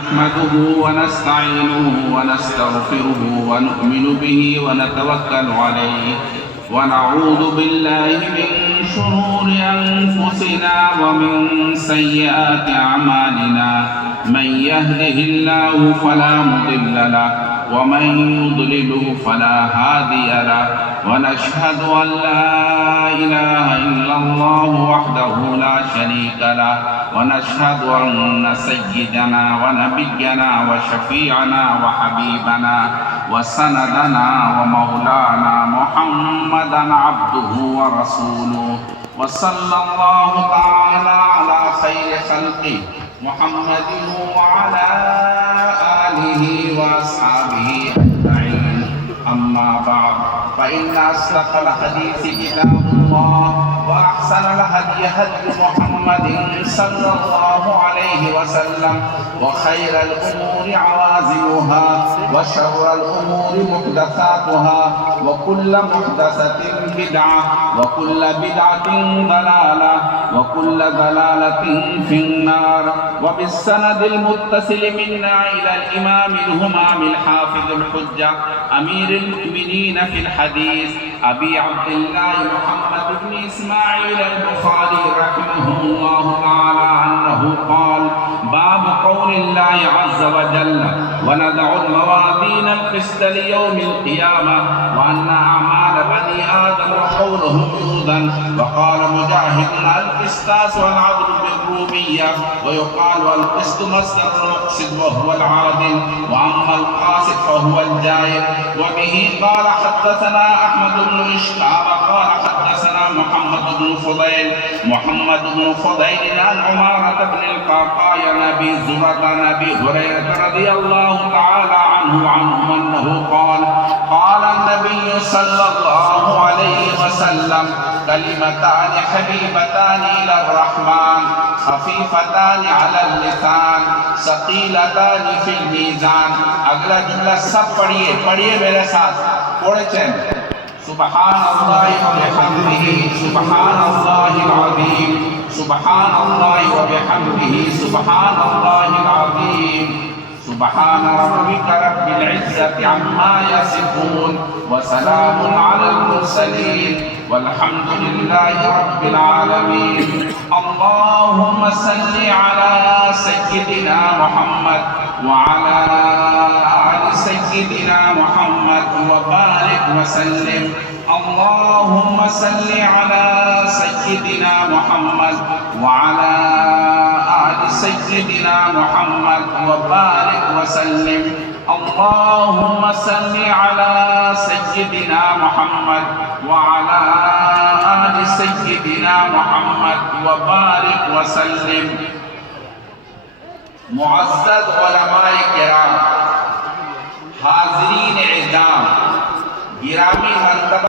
نحمده ونستعينه ونستغفره ونؤمن به ونتوكل عليه ونعوذ بالله من شرور أنفسنا ومن سيئات أعمالنا من يهده الله فلا مضل له ومن يضلله فلا هادي له ونشهد أن لا إله إلا الله وحده لا شريك له ونشهد أن سيدنا ونبينا وشفيعنا وحبيبنا وسندنا ومولانا محمدا عبده ورسوله وصلى الله تعالى على خير خلقه محمد وعلى آله وأصحابه أجمعين أما بعد فإن أصدق الحديث كتاب الله وأحسن الهدي هدي محمد صلى الله عليه وسلم وخير الأمور عوازمها وشر الأمور محدثاتها وكل محدثة بدعة وكل بدعة ضلالة وكل ضلالة في النار. وبالسند المتصل منا إلى الإمام الهمام الحافظ الحجة أمير المؤمنين في الحديث أبي عبد الله محمد بن إسماعيل البخاري رحمه الله تعالى أنه قال: باب قول الله عز وجل: ونضع الموازين القسط ليوم القيامة وأن أعمال بني آدم وقولهم يوزن. وقال مجاهد: القسطاس والعدل بالرومية، ويقال القسط مصدر مقسط وهو العادل، وأما القاسط فهو الجائر. وبه قال حدثنا أحمد بن إسحاق قال حدثنا محمد بن فضيل عن عمارة بن القعقاع عن أبي زرعة عن أبي هريرة رضي الله تعالى عنه أنه قال: قال النبي صلى الله عليه وسلم: كلمتان حبيبتان إلى الرحمن خفيفتان على اللسان ثقيلتان في الميزان. अगला जुमला सब पढ़िए मेरे साथ। पढ़ें सुबहानल्लाहि व बिहम्दिही सुबहानल्लाहिल अज़ीम सुबहानल्लाहि व बिहम्दिही सुबहानल्लाहिल अज़ीम سبحان ربك رب العزة عما يصفون وسلام على المرسلين والحمد لله رب العالمين. اللهم صل على سيدنا محمد وعلى آل سيدنا محمد وبارك وسلم. اللهم صل على سيدنا محمد وعلى آل سيدنا محمد وبارك وسلم. اللهم صل على سيدنا محمد وعلى آل سيدنا محمد وبارك وسلم. معزز علماء